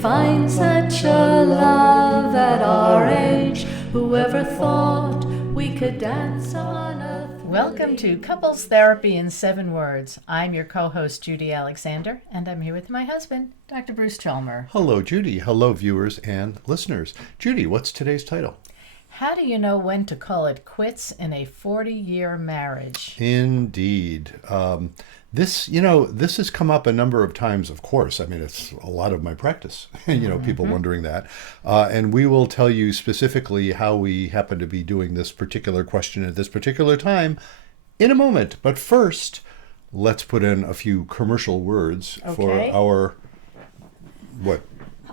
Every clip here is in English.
find such a love at our age. Whoever thought we could dance on a Welcome to Couples Therapy in 7 Words. I'm your co-host, Judy Alexander, and I'm here with my husband, Dr. Bruce Chalmer. Hello, Judy. Hello, viewers and listeners. Judy, what's today's title? How do you know when to call it quits in a 40-year marriage? Indeed. This has come up a number of times, of course. I mean, it's a lot of my practice, people wondering that. And we will tell you specifically how we happen to be doing this particular question at this particular time in a moment. But first, let's put in a few commercial words for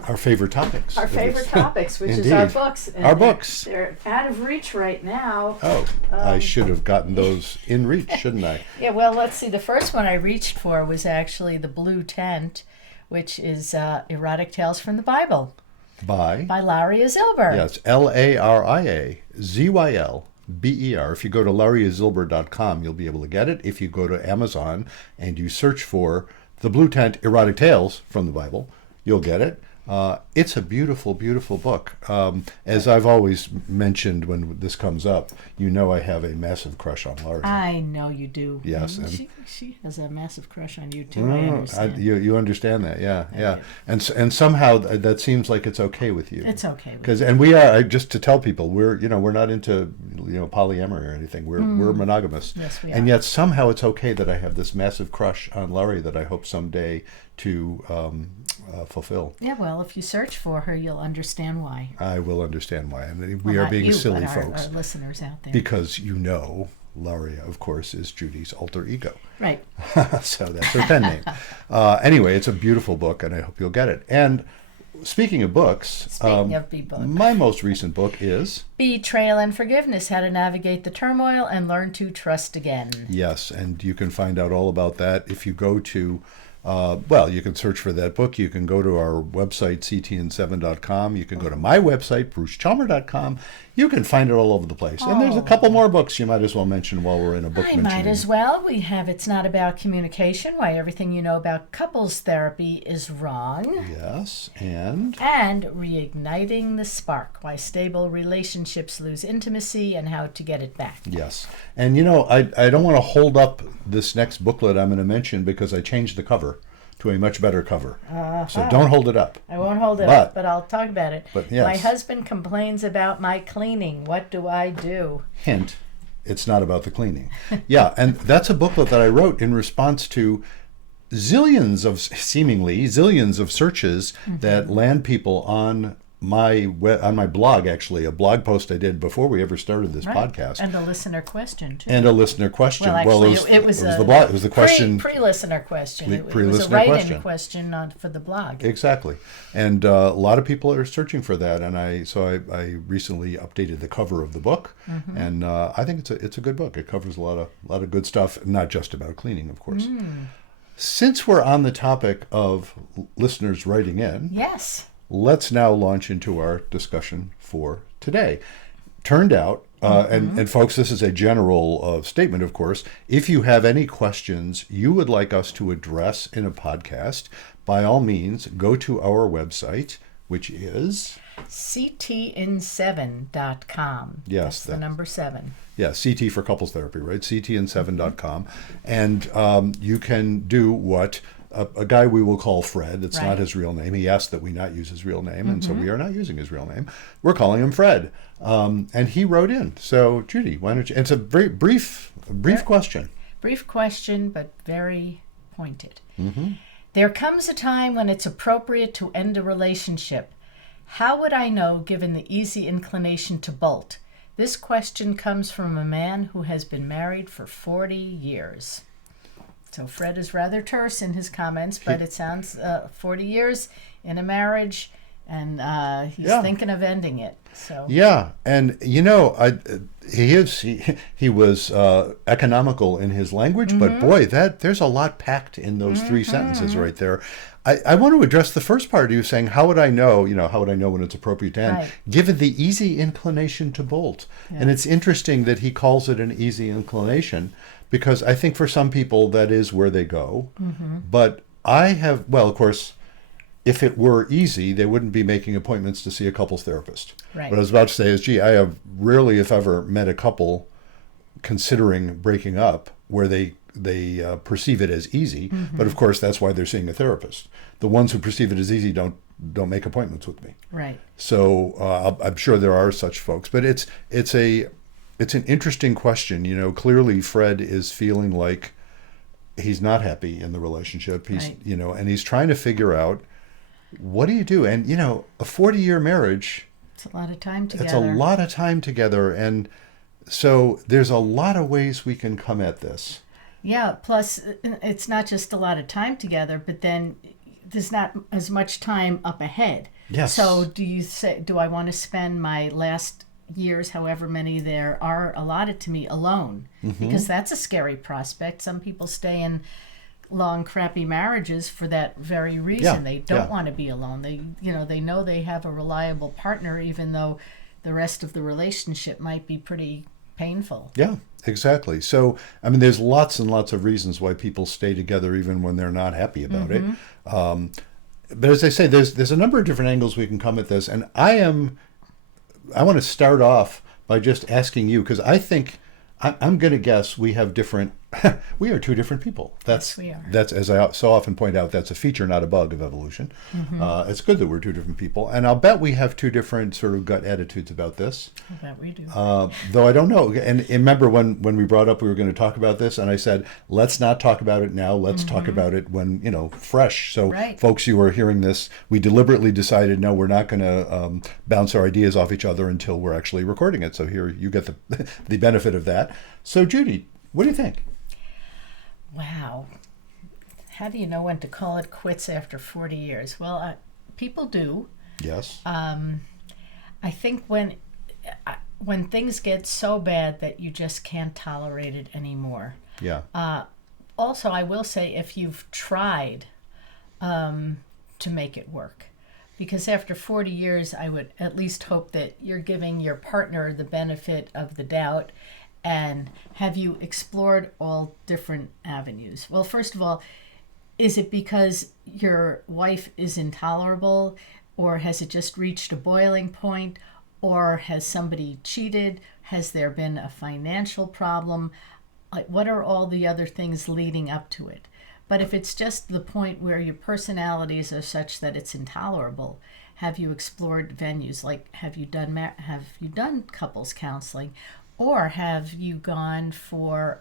our favorite topics. Our favorite topics, which is our books. And our books. They're out of reach right now. Oh, I should have gotten those in reach, shouldn't I? Yeah, well, let's see. The first one I reached for was actually The Blue Tent, which is Erotic Tales from the Bible. By Laria Zilber. Yes, Lariazylber. If you go to lariazylber.com, you'll be able to get it. If you go to Amazon and you search for The Blue Tent, Erotic Tales from the Bible, you'll get it. It's a beautiful, beautiful book. As I've always mentioned when this comes up, I have a massive crush on Laria. I know you do. Yes. And she has a massive crush on you too, I understand. You understand that, yeah. And somehow that seems like it's okay with you. It's okay with you. And we are, just to tell people, we're not into polyamory or anything. We're monogamous. Yes, we are. And yet somehow it's okay that I have this massive crush on Laria that I hope someday to fulfill. Yeah, well, if you search for her, you'll understand why. I will understand why. And we are being silly, folks. Our listeners out there. Because Laria, of course, is Judy's alter ego. Right. So that's her pen name. Anyway, it's a beautiful book, and I hope you'll get it. And speaking of books, my most recent book is Betrayal and Forgiveness, How to Navigate the Turmoil and Learn to Trust Again. Yes, and you can find out all about that if you go to you can search for that book. You can go to our website, ctn7.com. You can go to my website, brucechalmer.com. You can find it all over the place. And there's a couple more books you might as well mention while we're in a book mentioning. I might as well. We have It's Not About Communication, Why Everything You Know About Couples Therapy is Wrong. Yes, and Reigniting the Spark, Why Stable Relationships Lose Intimacy and How to Get It Back. Yes. And I don't want to hold up this next booklet I'm going to mention because I changed the cover to a much better cover. So don't hold it up. I won't hold it up, but I'll talk about it. But yes. My husband complains about my cleaning. What do I do? Hint, it's not about the cleaning. Yeah, and that's a booklet that I wrote in response to seemingly zillions of searches that land people on my blog, actually, a blog post I did before we ever started this podcast. And a listener question, too. Well, actually, it was the question. Pre-listener question. It was a Pre-listener write-in question for the blog. Exactly. And a lot of people are searching for that. And I recently updated the cover of the book. And I think it's a good book. It covers a lot of good stuff, not just about cleaning, of course. Since we're on the topic of listeners writing in. Yes. Let's now launch into our discussion for today. Turned out, and folks, this is a general statement, of course, if you have any questions you would like us to address in a podcast, by all means, go to our website, which is ctn7.com. Yes. That's the number 7. Yeah, CT for couples therapy, right? ctn7.com. And you can do what a guy we will call Fred. It's not his real name. He asked that we not use his real name, and so we are not using his real name. We're calling him Fred. And he wrote in. So, Judy, why don't you... It's a very brief question. Brief question, but very pointed. There comes a time when it's appropriate to end a relationship. How would I know, given the easy inclination to bolt? This question comes from a man who has been married for 40 years. So Fred is rather terse in his comments, but it sounds 40 years in a marriage, and he's thinking of ending it. So yeah, and he was economical in his language, but boy, there's a lot packed in those 3 sentences right there. I want to address the first part of you saying, how would I know? How would I know when it's appropriate to end? Given the easy inclination to bolt, and it's interesting that he calls it an easy inclination. Because I think for some people that is where they go. But I have, of course, if it were easy, they wouldn't be making appointments to see a couples therapist. Right. What I was about to say is, gee, I have rarely, if ever, met a couple considering breaking up where they perceive it as easy. But of course, that's why they're seeing a therapist. The ones who perceive it as easy don't make appointments with me. Right. So I'm sure there are such folks, but it's an interesting question. You know, clearly Fred is feeling like he's not happy in the relationship. He's Right. you know, and he's trying to figure out, what do you do? And you know, a 40-year marriage, It's a lot of time together. it's a lot of time together, and so there's a lot of ways we can come at this. Yeah, plus it's not just a lot of time together, but then there's not as much time up ahead. Yes. So do I want to spend my last years, however many there are allotted to me, alone? Because that's a scary prospect. Some people stay in long, crappy marriages for that very reason. Yeah, They don't yeah. want to be alone. They know they have a reliable partner, even though the rest of the relationship might be pretty painful. Yeah, exactly. So, I mean, there's lots and lots of reasons why people stay together even when they're not happy about it. But as I say, there's a number of different angles we can come at this, and I want to start off by just asking you, because I think I'm going to guess we have different. We are two different people. Yes, we are. That's, as I so often point out, that's a feature, not a bug of evolution. It's good that we're two different people, and I'll bet we have two different sort of gut attitudes about this. I bet we do. Though I don't know. And remember when we brought up we were going to talk about this, and I said, let's not talk about it now. Let's talk about it when, fresh. So Right. folks, you are hearing this. We deliberately decided, no, we're not going to bounce our ideas off each other until we're actually recording it. So here you get the benefit of that. So Judy, what do you think? Wow. How do you know when to call it quits after 40 years? Well, people do. Yes. I think when things get so bad that you just can't tolerate it anymore. Yeah. Also, I will say, if you've tried to make it work, because after 40 years, I would at least hope that you're giving your partner the benefit of the doubt. And have you explored all different avenues? Well, first of all, is it because your wife is intolerable, or has it just reached a boiling point, or has somebody cheated? Has there been a financial problem? Like, what are all the other things leading up to it? But if it's just the point where your personalities are such that it's intolerable, have you explored venues? Like, have you done couples counseling? Or have you gone for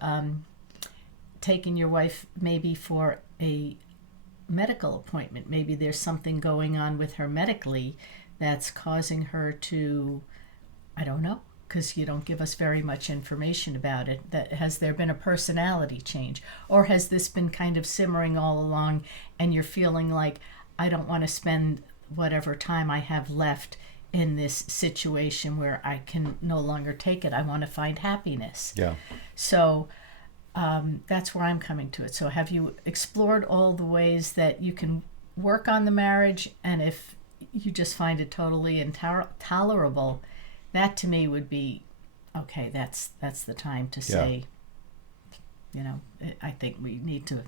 taking your wife maybe for a medical appointment? Maybe there's something going on with her medically that's causing her to, I don't know, because you don't give us very much information about it. Has there been a personality change? Or has this been kind of simmering all along and you're feeling like, I don't want to spend whatever time I have left in this situation where I can no longer take it. I want to find happiness. Yeah. So that's where I'm coming to it. So have you explored all the ways that you can work on the marriage? And if you just find it totally intolerable, that to me would be, okay, that's the time to say, I think we need to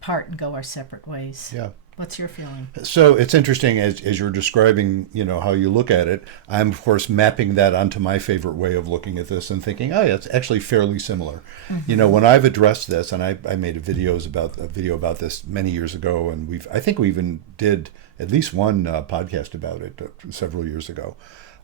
part and go our separate ways. Yeah. What's your feeling? So it's interesting as you're describing, how you look at it. I'm of course mapping that onto my favorite way of looking at this and thinking, oh yeah, it's actually fairly similar. When I've addressed this, and I made a video about this many years ago, and I think we even did at least one podcast about it several years ago.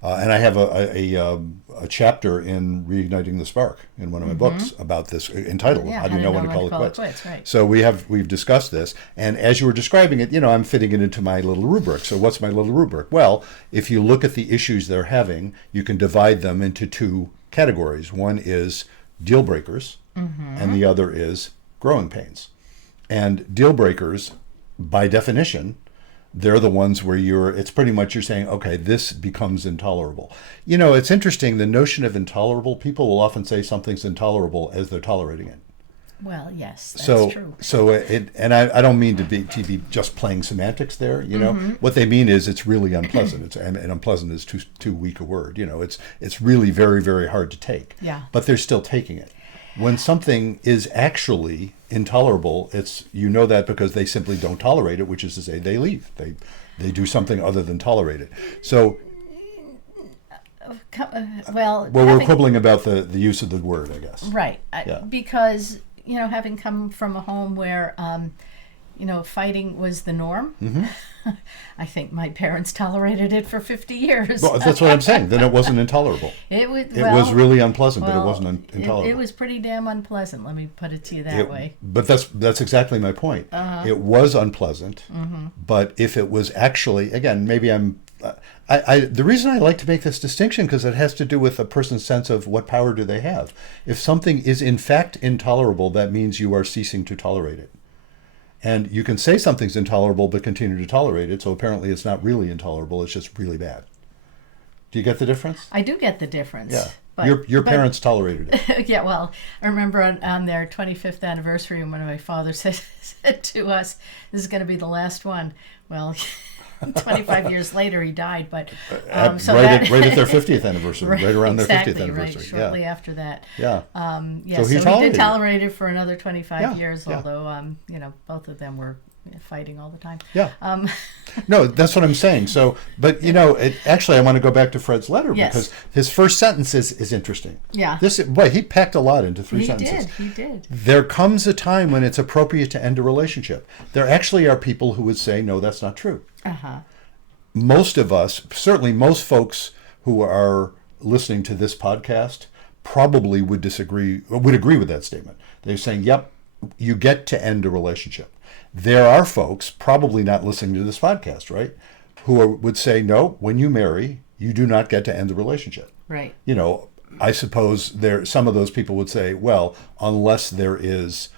And I have a chapter in Reigniting the Spark in one of my books about this, entitled "How Do You Know When to Call It Quits?" Right. So we've discussed this, and as you were describing it, I'm fitting it into my little rubric. So what's my little rubric? Well, if you look at the issues they're having, you can divide them into two categories. One is deal breakers, and the other is growing pains. And deal breakers, by definition, they're the ones where it's pretty much you're saying, okay, this becomes intolerable. It's interesting, the notion of intolerable, people will often say something's intolerable as they're tolerating it. Well, yes, that's true. So and I don't mean to be just playing semantics there, What they mean is it's really unpleasant. And unpleasant is too weak a word. It's really very, very hard to take. Yeah. But they're still taking it. When something is actually intolerable, it's, you know that because they simply don't tolerate it, which is to say they leave. They do something other than tolerate it. So, Well, we're quibbling about the use of the word, I guess. right. Yeah. Because, having come from a home where, fighting was the norm, I think my parents tolerated it for 50 years. Well, that's what I'm saying. Then it wasn't intolerable. It was, It was really unpleasant, but it well, wasn't intolerable. It was pretty damn unpleasant, let me put it to you that way. But that's exactly my point. It was unpleasant, but if it was actually, again, maybe the reason I like to make this distinction, because it has to do with a person's sense of what power do they have. If something is in fact intolerable, that means you are ceasing to tolerate it. And you can say something's intolerable but continue to tolerate it, so apparently it's not really intolerable, it's just really bad. Do you get the difference? I do get the difference. Yeah. But, Your parents tolerated it. Yeah, well, I remember on their 25th anniversary when my father said to us, this is going to be the last one. Well, 25 years later, he died, but so right at their 50th anniversary, right around their 50th anniversary. Right, shortly after that. Yeah. So he did tolerate it for another 25 years, yeah. although, both of them were fighting all the time. Yeah. No, that's what I'm saying. So, but actually, I want to go back to Fred's letter because his first sentence is interesting. Yeah. He packed a lot into three sentences. He did. There comes a time when it's appropriate to end a relationship. There actually are people who would say, no, that's not true. Most of us, certainly most folks who are listening to this podcast, probably would agree with that statement. They're saying, yep, you get to end a relationship. There are folks, probably not listening to this podcast, right, would say, no, when you marry, you do not get to end the relationship. Right. I suppose some of those people would say, well, unless there is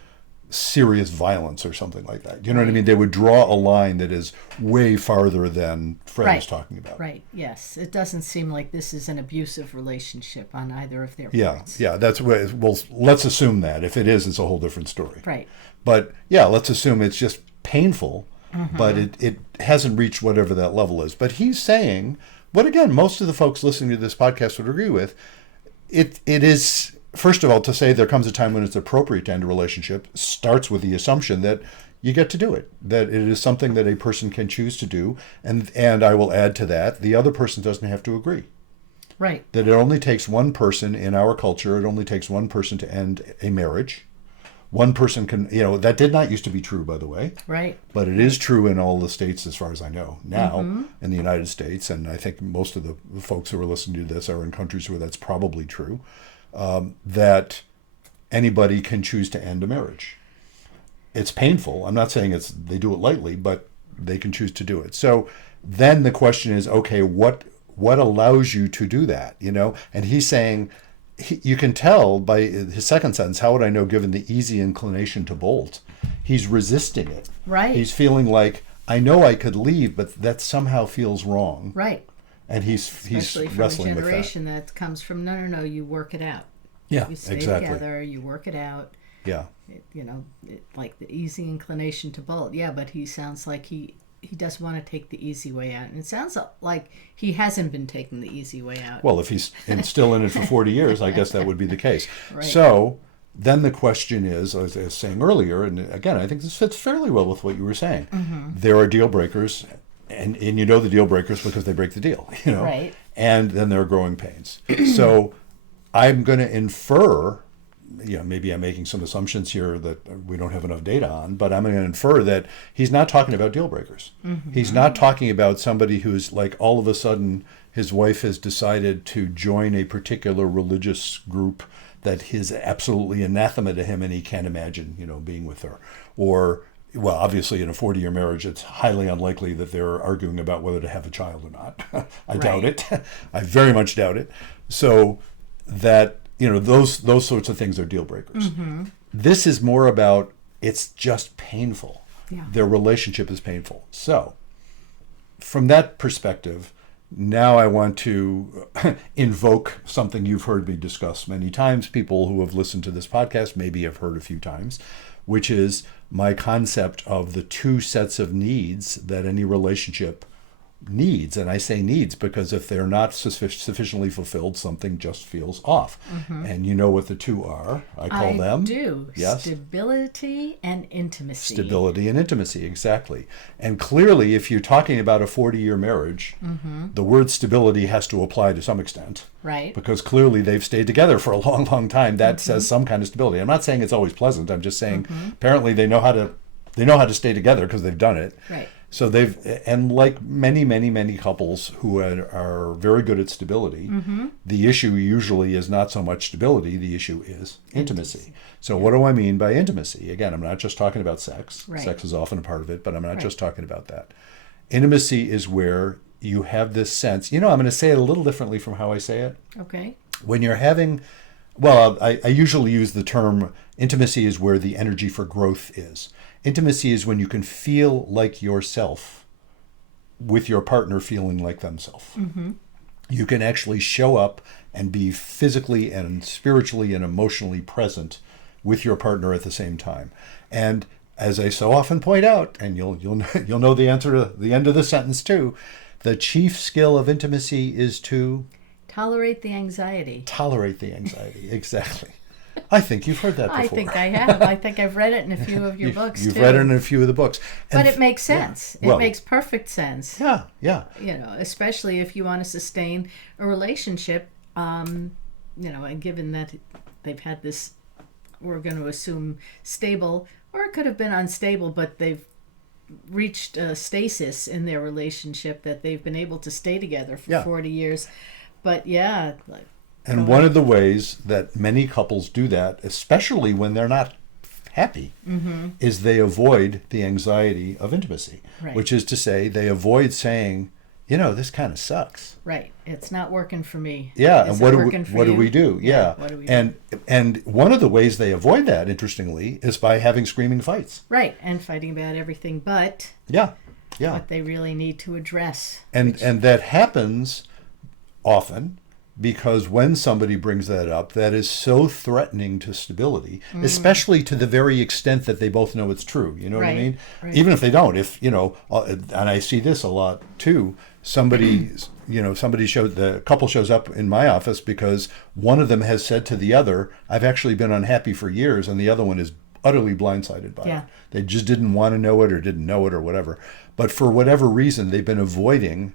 serious violence or something like that. You know what I mean? They would draw a line that is way farther than Fred is talking about. Right, yes. It doesn't seem like this is an abusive relationship on either of their parts. Yeah, that's well, let's assume that. If it is, it's a whole different story. Right. But yeah, let's assume it's just painful, but it hasn't reached whatever that level is. But he's saying, what again, most of the folks listening to this podcast would agree with, it is, first of all, to say there comes a time when it's appropriate to end a relationship starts with the assumption that you get to do it, that it is something that a person can choose to do. And I will add to that, the other person doesn't have to agree. Right. That it only takes one person in our culture, it only takes one person to end a marriage. One person can, that did not used to be true, by the way. Right. But it is true in all the states, as far as I know, now in the United States. And I think most of the folks who are listening to this are in countries where that's probably true, that anybody can choose to end a marriage. It's painful. I'm not saying they do it lightly, but they can choose to do it. So then the question is, okay, what allows you to do that? And he's saying, you can tell by his second sentence, how would I know given the easy inclination to bolt? He's resisting it. Right. He's feeling like, I know I could leave, but that somehow feels wrong. Right. And he's Especially from wrestling a with that. generation that comes from, no, you work it out. Yeah, You stay exactly. together, you work it out. Yeah. Like the easy inclination to bolt. Yeah, but he sounds like he doesn't want to take the easy way out. And it sounds like he hasn't been taking the easy way out. Well, if he's still in it for 40 years, I guess that would be the case. Right. So then the question is, as I was saying earlier, and again, I think this fits fairly well with what you were saying. There are deal breakers, and you know the deal breakers because they break the deal, Right. And then there are growing pains. So I'm going to infer, maybe I'm making some assumptions here that we don't have enough data on, but I'm going to infer that he's not talking about deal breakers. He's not talking about somebody who's like all of a sudden his wife has decided to join a particular religious group that is absolutely anathema to him and he can't imagine, being with her. Or, well, obviously in a 40-year marriage, it's highly unlikely that they're arguing about whether to have a child or not. I doubt it. I very much doubt it. So that, those sorts of things are deal breakers. This is more about, it's just painful. Yeah. Their relationship is painful. So from that perspective, now I want to invoke something you've heard me discuss many times. People who have listened to this podcast maybe have heard a few times, which is my concept of the two sets of needs that any relationship needs. And I say needs because if they're not sufficiently fulfilled, something just feels off. And you know what the two are. I call them. I do. Yes. Stability and intimacy. Stability and intimacy, exactly. And clearly, if you're talking about a 40-year marriage, the word stability has to apply to some extent. Right. Because clearly they've stayed together for a long, long time. That says some kind of stability. I'm not saying it's always pleasant. I'm just saying apparently they know how to stay together because they've done it. Right. So and like many, many, many couples who are very good at stability, the issue usually is not so much stability, the issue is intimacy. So what do I mean by intimacy? Again, I'm not just talking about sex. Right. Sex is often a part of it, but I'm not just talking about that. Intimacy is where you have this sense, I'm going to say it a little differently from how I say it. Okay. When you're having, I usually use the term intimacy is where the energy for growth is. Intimacy is when you can feel like yourself with your partner feeling like themselves. You can actually show up and be physically and spiritually and emotionally present with your partner at the same time. And as I so often point out, and you'll know the answer to the end of the sentence too, the chief skill of intimacy is to tolerate the anxiety. Tolerate the anxiety, exactly. I think you've heard that before. I think I have. I think I've read it in a few of your books, You've too. read it in a few of the books. But it makes sense. Yeah. Well, it makes perfect sense. Yeah. Especially if you want to sustain a relationship, and given that they've had this, we're going to assume stable, or it could have been unstable, but they've reached stasis in their relationship, that they've been able to stay together for 40 years. But and one of the ways that many couples do that, especially when they're not happy, is they avoid the anxiety of intimacy, which is to say they avoid saying, this kind of sucks. Right. It's not working for me. Yeah. Is And what do you? we do? Yeah. What do we do? And one of the ways they avoid that, interestingly, is by having screaming fights. Right. And fighting about everything but what they really need to address. And that happens often because when somebody brings that up, that is so threatening to stability, especially to the very extent that they both know it's true. You know what I mean? Right. Even if they don't, and I see this a lot too, the couple shows up in my office because one of them has said to the other, I've actually been unhappy for years, and the other one is utterly blindsided by it. They just didn't want to know it or didn't know it or whatever. But for whatever reason, they've been avoiding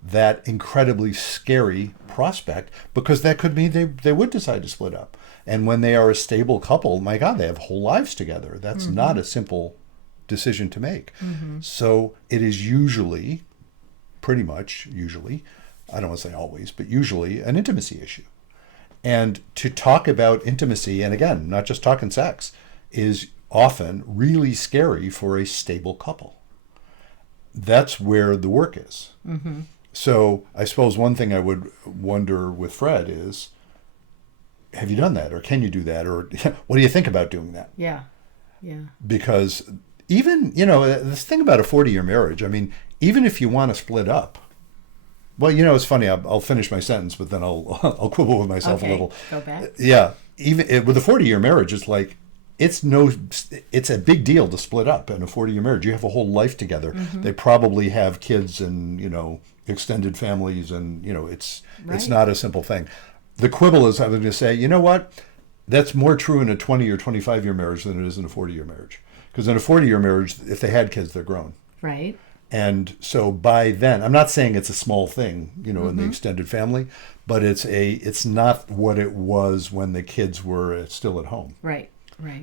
that incredibly scary prospect because that could mean they would decide to split up. And when they are a stable couple, my God, they have whole lives together. That's not a simple decision to make. So it is pretty much usually, I don't want to say always, but usually an intimacy issue. And to talk about intimacy, and again, not just talking sex, is often really scary for a stable couple. That's where the work is. So I suppose one thing I would wonder with Fred is, have you done that? Or can you do that? Or what do you think about doing that? Yeah. Because even, this thing about a 40-year marriage, I mean, even if you want to split up, well, it's funny, I'll finish my sentence, but then I'll quibble with myself a little. Go back. Yeah. Even with a 40-year marriage, it's like, it's a big deal to split up in a 40-year marriage. You have a whole life together. They probably have kids and, extended families, and, it's not a simple thing. The quibble is, I was going to say, you know what? That's more true in a 20 or 25-year marriage than it is in a 40-year marriage. Because in a 40-year marriage, if they had kids, they're grown. Right. And so by then, I'm not saying it's a small thing, in the extended family, but it's not what it was when the kids were still at home. Right.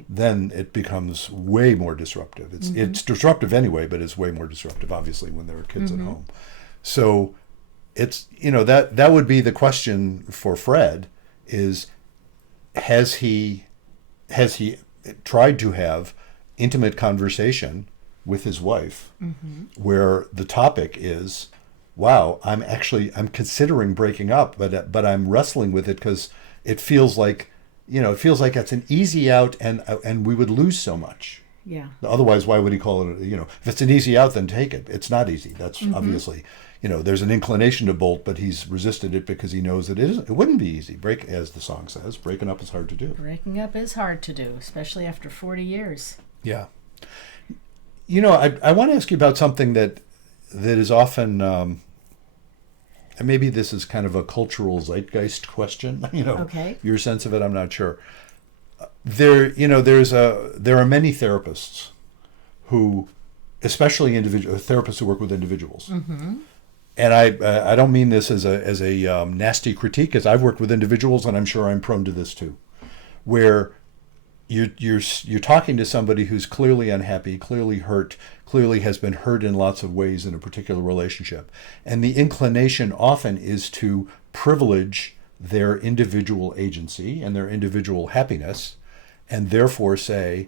Then it becomes way more disruptive. It's disruptive anyway, but it's way more disruptive, obviously, when there are kids at home. So it's, that would be the question for Fred is, has he tried to have intimate conversation with his wife where the topic is, wow, I'm considering breaking up, but I'm wrestling with it because it feels like it's an easy out and we would lose so much. Yeah. Otherwise, why would he call it, if it's an easy out, then take it. It's not easy. That's obviously, there's an inclination to bolt, but he's resisted it because he knows that it wouldn't be easy. As the song says, breaking up is hard to do. Breaking up is hard to do, especially after 40 years. Yeah. I want to ask you about something that that is often, and maybe this is kind of a cultural zeitgeist question, Okay. your sense of it, I'm not sure. There are many therapists who, especially therapists who work with individuals. Mm-hmm. And I don't mean this as a nasty critique, as I've worked with individuals, and I'm sure I'm prone to this too, where you're talking to somebody who's clearly unhappy, clearly hurt, clearly has been hurt in lots of ways in a particular relationship, and the inclination often is to privilege their individual agency and their individual happiness, and therefore say,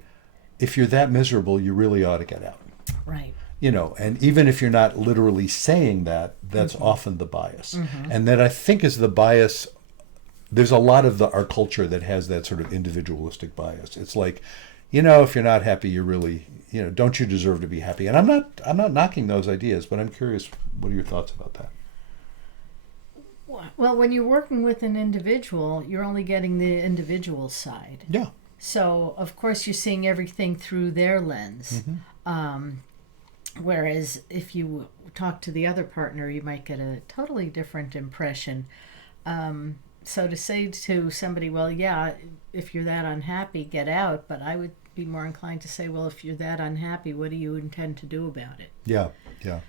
if you're that miserable, you really ought to get out. Right. And even if you're not literally saying that, that's often the bias. And that I think is the bias. There's a lot of our culture that has that sort of individualistic bias. It's like, if you're not happy, you're really, don't you deserve to be happy? And I'm not knocking those ideas, but I'm curious, what are your thoughts about that? Well, when you're working with an individual, you're only getting the individual side. Yeah. So, of course, you're seeing everything through their lens. Whereas if you talk to the other partner, you might get a totally different impression. So to say to somebody, well, yeah, if you're that unhappy, get out. But I would be more inclined to say, well, if you're that unhappy, what do you intend to do about it? Yeah, yeah.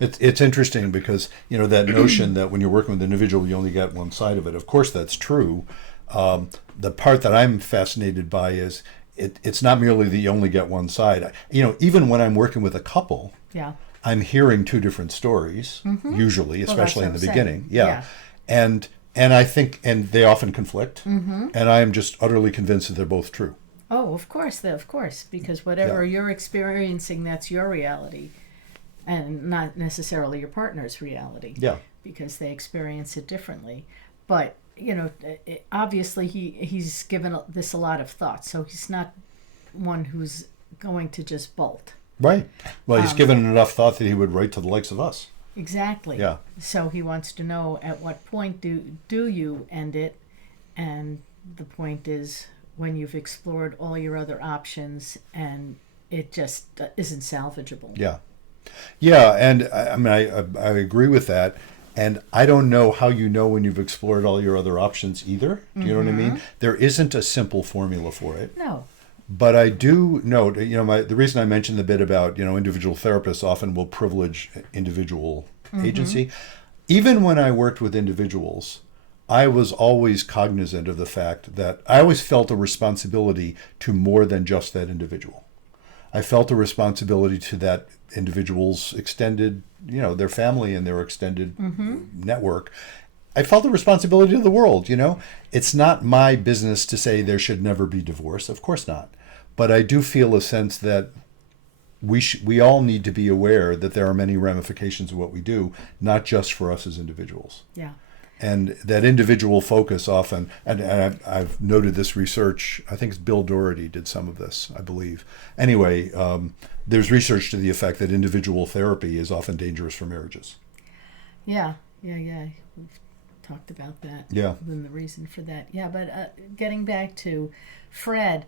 It's interesting because, that notion that when you're working with an individual, you only get one side of it. Of course, that's true. The part that I'm fascinated by is it's not merely that you only get one side. Even when I'm working with a couple, Yeah. I'm hearing two different stories, usually, especially in the beginning. Yeah. And I think, and they often conflict, and I am just utterly convinced that they're both true. Oh, of course, because whatever you're experiencing, that's your reality, and not necessarily your partner's reality. Yeah. Because they experience it differently. But obviously he's given this a lot of thought, so he's not one who's going to just bolt. Right. Well, he's given enough thought that he would write to the likes of us. Exactly. Yeah. So he wants to know at what point do you end it, and the point is when you've explored all your other options and it just isn't salvageable. Yeah. Yeah, and I agree with that. And I don't know how you know when you've explored all your other options either. Do you know what I mean? There isn't a simple formula for it. No. But I do note, the reason I mentioned the bit about, individual therapists often will privilege individual agency. Even when I worked with individuals, I was always cognizant of the fact that I always felt a responsibility to more than just that individual. I felt a responsibility to that individual's extended, their family and their extended network. I felt a responsibility to the world, It's not my business to say there should never be divorce. Of course not. But I do feel a sense that we all need to be aware that there are many ramifications of what we do, not just for us as individuals. Yeah. And that individual focus often, and I've noted this research, I think it's Bill Doherty did some of this, I believe. Anyway, there's research to the effect that individual therapy is often dangerous for marriages. Yeah. We've talked about that. Yeah. And the reason for that. Yeah, but getting back to Fred,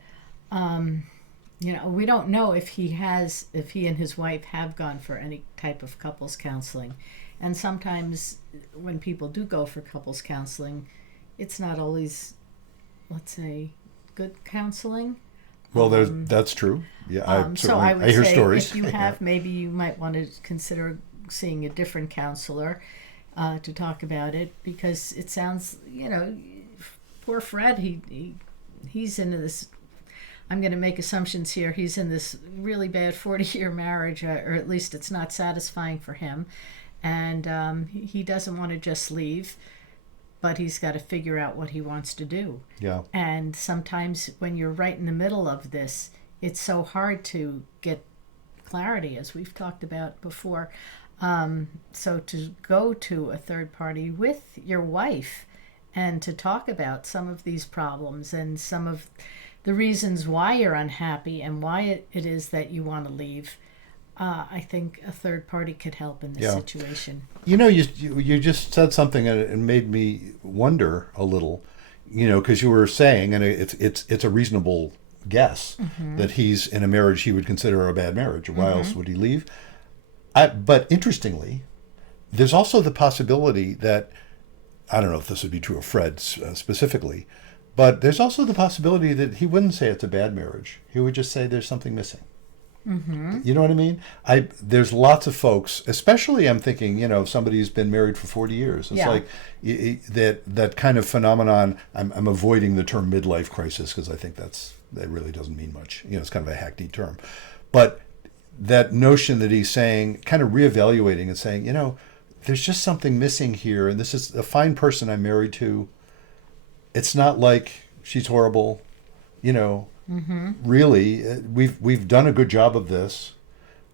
we don't know if he and his wife have gone for any type of couples counseling. And sometimes when people do go for couples counseling, it's not always, let's say, good counseling. Well, that's true. Yeah, so I would hear say stories. If you have, maybe you might want to consider seeing a different counselor to talk about it, because it sounds, poor Fred, he's into this. I'm going to make assumptions here. He's in this really bad 40-year marriage, or at least it's not satisfying for him. And he doesn't want to just leave, but he's got to figure out what he wants to do. Yeah. And sometimes when you're right in the middle of this, it's so hard to get clarity, as we've talked about before. So to go to a third party with your wife and to talk about some of these problems and some of the reasons why you're unhappy and why it is that you want to leave, I think a third party could help in this situation. You just said something and it made me wonder a little, because you were saying, and it's a reasonable guess, that he's in a marriage he would consider a bad marriage. Why else would he leave? But interestingly, there's also the possibility that, I don't know if this would be true of Fred specifically, but there's also the possibility that he wouldn't say it's a bad marriage. He would just say there's something missing. You know what I mean? There's lots of folks, especially I'm thinking, somebody who's been married for 40 years. It's Yeah. like that kind of phenomenon. I'm avoiding the term midlife crisis because I think that really doesn't mean much. It's kind of a hackneyed term. But that notion that he's saying, kind of reevaluating and saying, there's just something missing here. And this is a fine person I'm married to. It's not like she's horrible, Really, we've done a good job of this,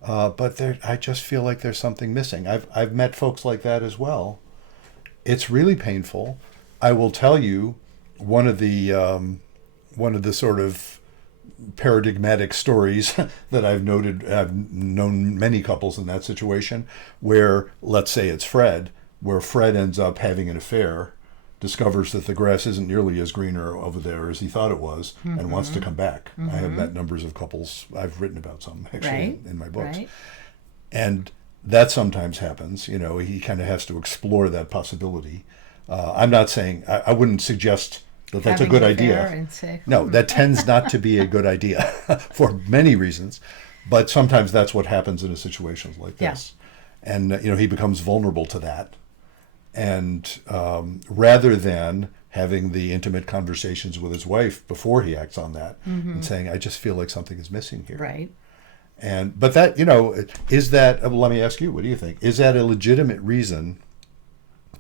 but I just feel like there's something missing. I've met folks like that as well. It's really painful. I will tell you, one of the sort of paradigmatic stories that I've known many couples in that situation, where let's say it's Fred, where Fred ends up having an affair, discovers that the grass isn't nearly as greener over there as he thought it was, and wants to come back. I have met numbers of couples. I've written about some actually in my books. Right. And that sometimes happens. He kind of has to explore that possibility. I'm not saying, I wouldn't suggest that that's a Having good an idea. affair and say, No, that tends not to be a good idea for many reasons. But sometimes that's what happens in a situation like this. And, he becomes vulnerable to that. And rather than having the intimate conversations with his wife before he acts on that and saying, I just feel like something is missing here. Right. But that, is that, let me ask you, what do you think? Is that a legitimate reason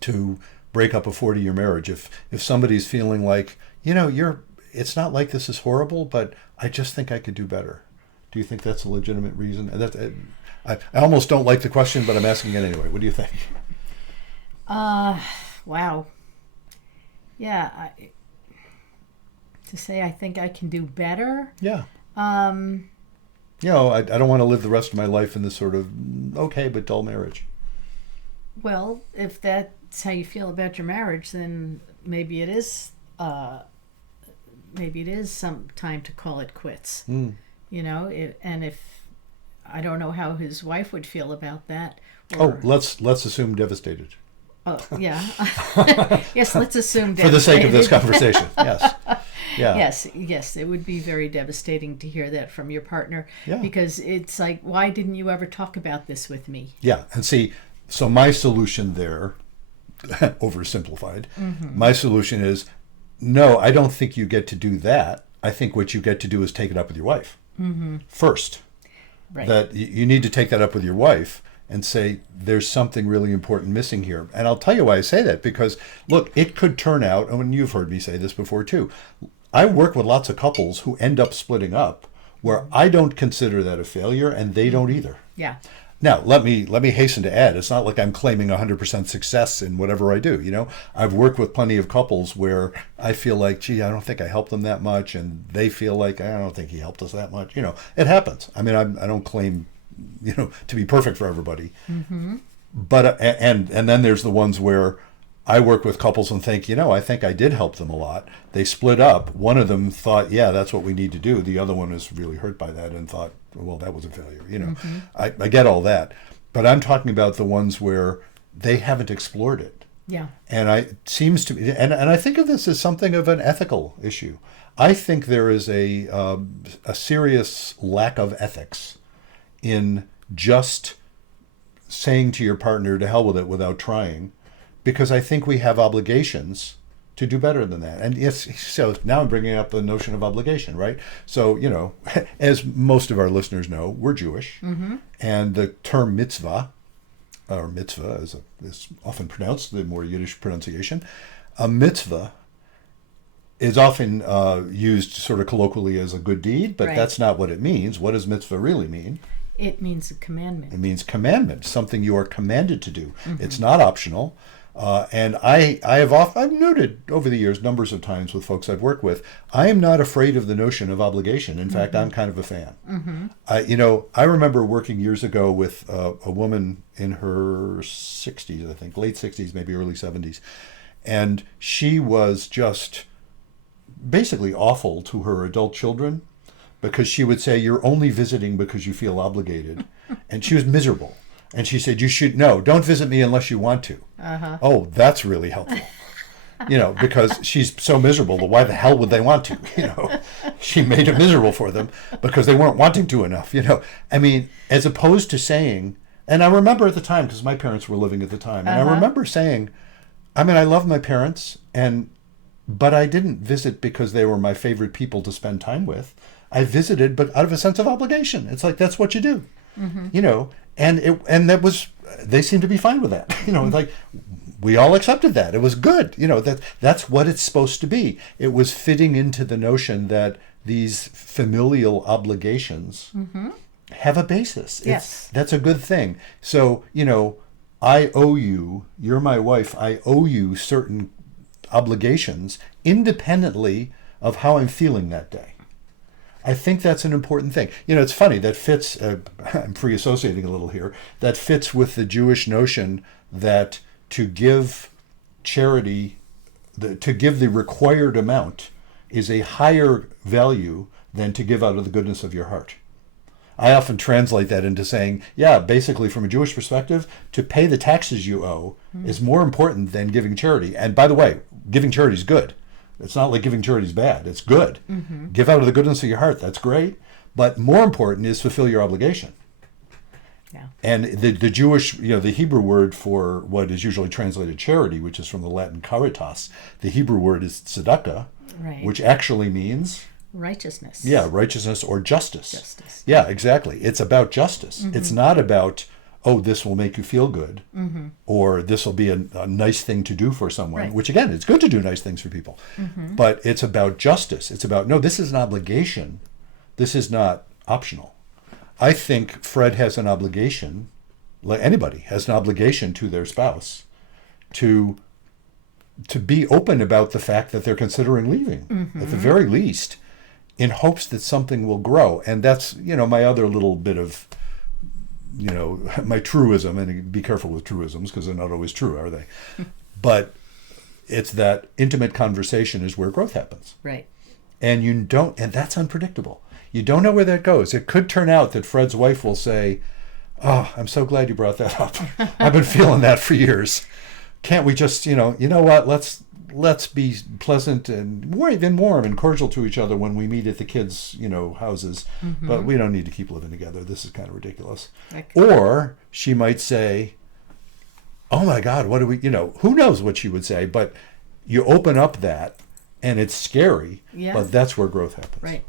to break up a 40-year marriage? If somebody's feeling like, it's not like this is horrible, but I just think I could do better. Do you think that's a legitimate reason? And I almost don't like the question, but I'm asking it anyway. What do you think? Wow. Yeah. To say I think I can do better. Yeah. I don't want to live the rest of my life in this sort of okay but dull marriage. Well, if that's how you feel about your marriage, then maybe it is some time to call it quits. And if I don't know how his wife would feel about that. Let's assume devastated. Oh, yeah. Yes, let's assume devastated. For the sake of this conversation, yes. Yeah. Yes, it would be very devastating to hear that from your partner, because it's like, why didn't you ever talk about this with me? Yeah, and see, so my solution there, oversimplified, my solution is, no, I don't think you get to do that. I think what you get to do is take it up with your wife first. Right. That you need to take that up with your wife and say, there's something really important missing here. And I'll tell you why I say that, because, look, it could turn out, and you've heard me say this before too, I work with lots of couples who end up splitting up where I don't consider that a failure and they don't either. Yeah. Now, let me hasten to add, it's not like I'm claiming 100% success in whatever I do. I've worked with plenty of couples where I feel like, gee, I don't think I helped them that much, and they feel like, I don't think he helped us that much. It happens. I mean, I don't claim, to be perfect for everybody. But and then there's the ones where I work with couples and think, I think I did help them a lot. They split up. One of them thought, yeah, that's what we need to do. The other one was really hurt by that and thought, well, that was a failure. I get all that. But I'm talking about the ones where they haven't explored it. Yeah. And it seems to me, and I think of this as something of an ethical issue. I think there is a serious lack of ethics in just saying to your partner, to hell with it, without trying, because I think we have obligations to do better than that. And yes, so now I'm bringing up the notion of obligation, right? So, as most of our listeners know, we're Jewish, and the term mitzvah, or mitzvah is often pronounced, the more Yiddish pronunciation, a mitzvah is often used sort of colloquially as a good deed, but that's not what it means. What does mitzvah really mean? It means a commandment. It means commandment, something you are commanded to do. It's not optional. And I've noted over the years numbers of times with folks I've worked with, I am not afraid of the notion of obligation. In fact, I'm kind of a fan. I remember working years ago with a woman in her 60s, I think, late 60s, maybe early 70s. And she was just basically awful to her adult children, because she would say, you're only visiting because you feel obligated. And she was miserable. And she said, no, don't visit me unless you want to. Oh, that's really helpful. Because she's so miserable, why the hell would they want to? She made it miserable for them because they weren't wanting to enough, I mean, as opposed to saying, and I remember at the time, because my parents were living at the time, and I remember saying, I mean, I love my parents, but I didn't visit because they were my favorite people to spend time with. I visited, but out of a sense of obligation. It's like, that's what you do, and that was, they seemed to be fine with that, like, we all accepted that. It was good. That's what it's supposed to be. It was fitting into the notion that these familial obligations have a basis. Yes. That's a good thing. So, I owe you, you're my wife, I owe you certain obligations independently of how I'm feeling that day. I think that's an important thing. It's funny, that fits, I'm free-associating a little here, that fits with the Jewish notion that to give charity, to give the required amount is a higher value than to give out of the goodness of your heart. I often translate that into saying, basically from a Jewish perspective, to pay the taxes you owe is more important than giving charity. And by the way, giving charity is good. It's not like giving charity is bad. It's good. Give out of the goodness of your heart. That's great. But more important is fulfill your obligation. Yeah. And the Jewish, the Hebrew word for what is usually translated charity, which is from the Latin caritas, the Hebrew word is tzedakah, Right. which actually means Righteousness. Yeah, righteousness or justice. Justice. Yeah, exactly. It's about justice. It's not about, this will make you feel good, or this will be a nice thing to do for someone, Right. which again, it's good to do nice things for people. But it's about justice. It's about, no, this is an obligation. This is not optional. I think Fred has an obligation, like anybody has an obligation to their spouse, to be open about the fact that they're considering leaving, at the very least, in hopes that something will grow. And that's, my other little bit of, my truism, and be careful with truisms because they're not always true, are they? But it's that intimate conversation is where growth happens. Right. And and that's unpredictable. You don't know where that goes. It could turn out that Fred's wife will say, "Oh, I'm so glad you brought that up. I've been feeling that for years. Can't we just, you know what? Let's be pleasant and even warm and cordial to each other when we meet at the kids', houses. But we don't need to keep living together. This is kind of ridiculous." Okay. Or she might say, "Oh my God, what do we?" Who knows what she would say? But you open up that, and it's scary. Yeah. But that's where growth happens. Right.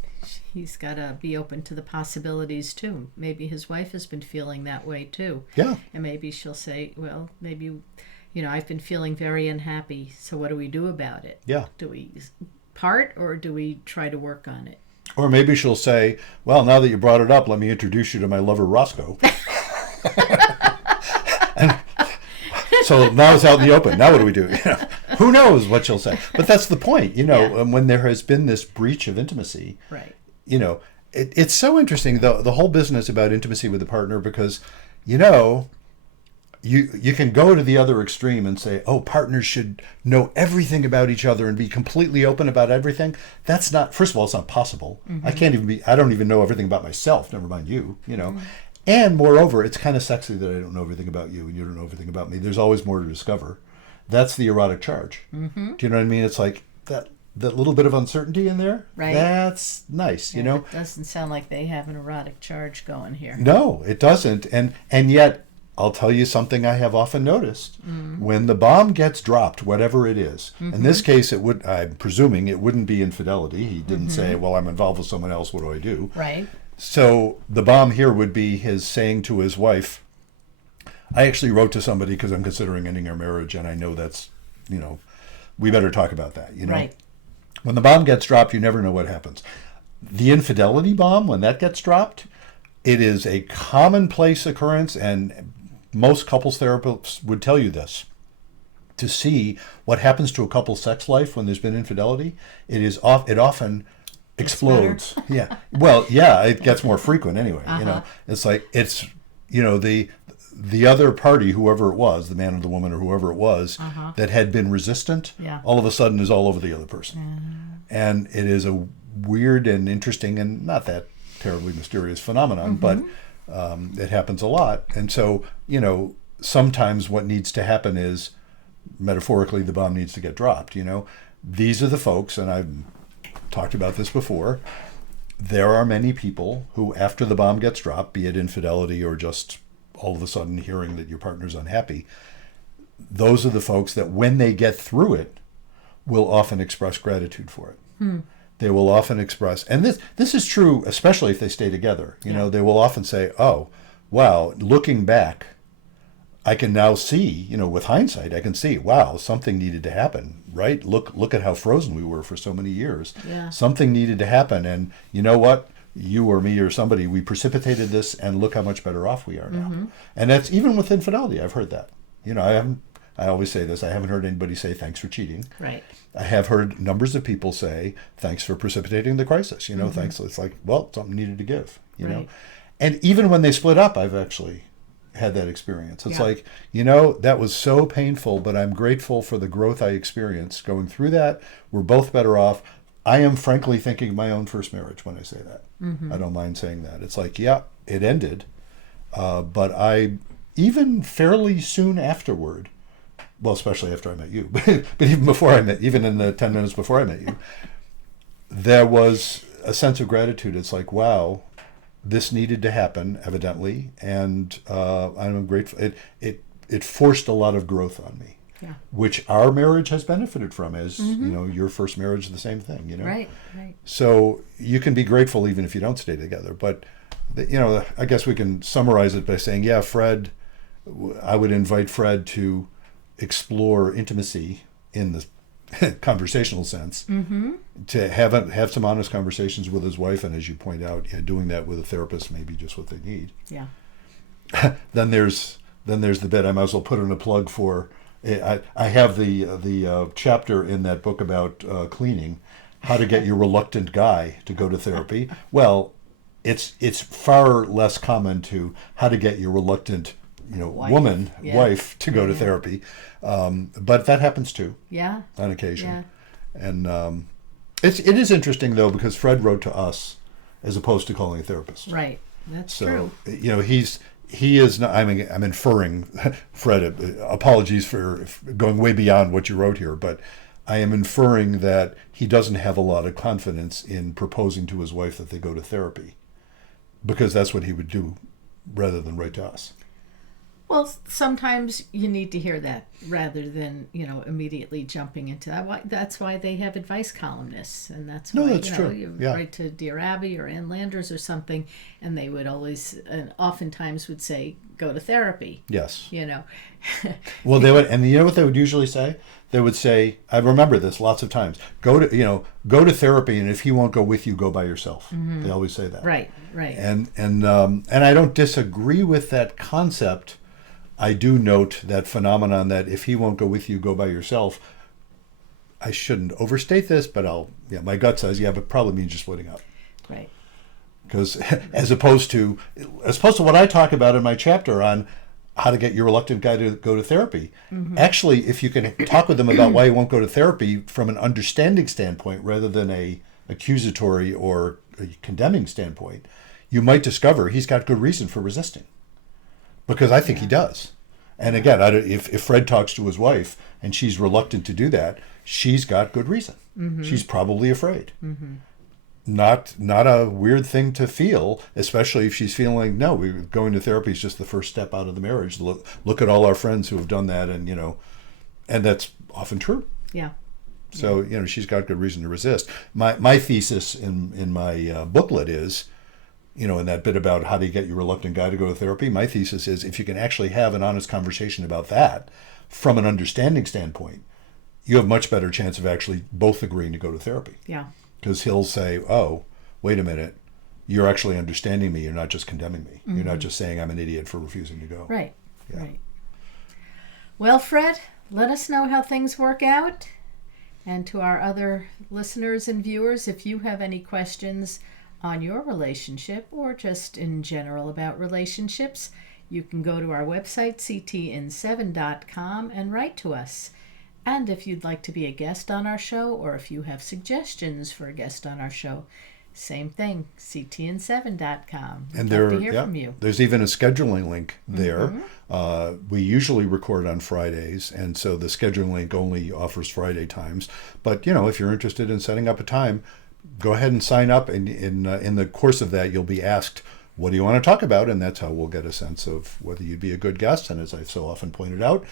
He's got to be open to the possibilities too. Maybe his wife has been feeling that way too. Yeah. And maybe she'll say, well, maybe, I've been feeling very unhappy. So what do we do about it? Yeah. Do we part or do we try to work on it? Or maybe she'll say, "Well, now that you brought it up, let me introduce you to my lover, Roscoe." And so now it's out in the open. Now what do we do? Who knows what she'll say? But that's the point, when there has been this breach of intimacy. Right. It's so interesting, the whole business about intimacy with a partner, because, you can go to the other extreme and say, partners should know everything about each other and be completely open about everything. That's not, first of all, it's not possible. I don't even know everything about myself, never mind you, And moreover, it's kind of sexy that I don't know everything about you and you don't know everything about me. There's always more to discover. That's the erotic charge. Do you know what I mean? It's like that little bit of uncertainty in there. Right. That's nice, It doesn't sound like they have an erotic charge going here. No, it doesn't. And yet, I'll tell you something I have often noticed. When the bomb gets dropped, whatever it is, in this case, I'm presuming it wouldn't be infidelity. He didn't say, "Well, I'm involved with someone else. What do I do?" Right. So the bomb here would be his saying to his wife, "I actually wrote to somebody because I'm considering ending our marriage, and I know that's, we better talk about that." Right. When the bomb gets dropped, you never know what happens. The infidelity bomb, when that gets dropped, it is a commonplace occurrence, and most couples therapists would tell you this. To see what happens to a couple's sex life when there's been infidelity, it often explodes. Yeah. Well, yeah, it gets more frequent anyway. It's like the other party, whoever it was, the man or the woman or whoever it was, that had been resistant, all of a sudden is all over the other person. And it is a weird and interesting and not that terribly mysterious phenomenon, but It happens a lot. And so, sometimes what needs to happen is, metaphorically, the bomb needs to get dropped. These are the folks, and I've talked about this before. There are many people who, after the bomb gets dropped, be it infidelity or just all of a sudden hearing that your partner's unhappy, those are the folks that when they get through it will often express gratitude for it. They will often express, and this is true especially if they stay together. They will often say, oh, wow, looking back, I can now see, with hindsight, I can see, wow, something needed to happen, right? Look at how frozen we were for so many years. Yeah. Something needed to happen, and you know what? You or me or somebody, we precipitated this, and look how much better off we are now. And that's even with infidelity. I've heard that. I always say this. I haven't heard anybody say thanks for cheating. Right. I have heard numbers of people say thanks for precipitating the crisis. Thanks. It's like, well, something needed to give. Right. And even when they split up, I've actually had that experience. It's like, that was so painful, but I'm grateful for the growth I experienced going through that. We're both better off. I am frankly thinking of my own first marriage when I say that. I don't mind saying that. It's like, yeah, it ended, but I, even fairly soon afterward, well, especially after I met you, but even before even in the 10 minutes before I met you, there was a sense of gratitude. It's like, wow, this needed to happen, evidently, and I'm grateful. It forced a lot of growth on me, which our marriage has benefited from. As your first marriage is the same thing. Right. So you can be grateful even if you don't stay together. But I guess we can summarize it by saying, yeah, Fred. I would invite Fred to explore intimacy in the conversational sense, to have some honest conversations with his wife, and as you point out, doing that with a therapist may be just what they need. Yeah. Then there's the bit. I might as well put in a plug for. I have the chapter in that book about cleaning, how to get your reluctant guy to go to therapy. Well, it's far less common to how to get your reluctant wife to go to therapy, but that happens too. Yeah. On occasion. Yeah. And it is interesting though, because Fred wrote to us as opposed to calling a therapist. Right. That's So true. he is not. I'm inferring, Fred. Apologies for going way beyond what you wrote here, but I am inferring that he doesn't have a lot of confidence in proposing to his wife that they go to therapy, because that's what he would do rather than write to us. Well, sometimes you need to hear that rather than, immediately jumping into that. That's why they have advice columnists. And that's why, that's true. You Yeah. write to Dear Abby or Ann Landers or something, and they would always, and oftentimes would say, go to therapy. Yes. Well, they would, and you know what they would usually say? They would say, I remember this lots of times. Go to therapy, and if he won't go with you, go by yourself. They always say that. Right. And I don't disagree with that concept. I do note that phenomenon that if he won't go with you, go by yourself. I shouldn't overstate this, but my gut says, but probably means you're splitting up. Right. Because as opposed to what I talk about in my chapter on how to get your reluctant guy to go to therapy. Actually, if you can talk with him about why he won't go to therapy from an understanding standpoint rather than a accusatory or a condemning standpoint, you might discover he's got good reason for resisting. Because I think he does. And again, if Fred talks to his wife and she's reluctant to do that, she's got good reason. She's probably afraid. Not a weird thing to feel, especially if she's feeling, no, going to therapy is just the first step out of the marriage. Look at all our friends who have done that, and and that's often true. Yeah. So she's got good reason to resist. My thesis in my booklet is, in that bit about how do you get your reluctant guy to go to therapy, my thesis is if you can actually have an honest conversation about that from an understanding standpoint, you have much better chance of actually both agreeing to go to therapy. Yeah. Because he'll say, oh, wait a minute, you're actually understanding me. You're not just condemning me. You're not just saying I'm an idiot for refusing to go. Right. Yeah. Right. Well, Fred, let us know how things work out. And to our other listeners and viewers, if you have any questions on your relationship or just in general about relationships, you can go to our website, ctin7.com, and write to us. And if you'd like to be a guest on our show, or if you have suggestions for a guest on our show, Same thing, ctn7.com. And Love to hear from you. there's even a scheduling link there. We usually record on Fridays, and so the scheduling link only offers Friday times. But if you're interested in setting up a time, go ahead and sign up. And in the course of that, you'll be asked, what do you want to talk about? And that's how we'll get a sense of whether you'd be a good guest. And as I've so often pointed out,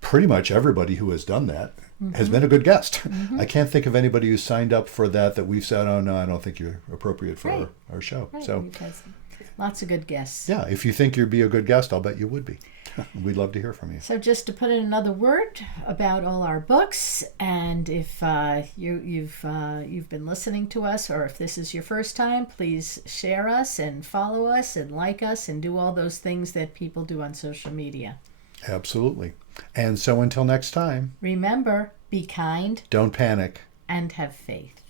pretty much everybody who has done that has been a good guest. I can't think of anybody who's signed up for that we've said, oh, no, I don't think you're appropriate for our show. Right, So, because lots of good guests. yeah, if you think you'd be a good guest, I'll bet you would be. We'd love to hear from you. So just to put in another word about all our books, and if you've been listening to us, or if this is your first time, please share us and follow us and like us and do all those things that people do on social media. Absolutely. And so until next time, Remember, be kind don't panic. and have faith.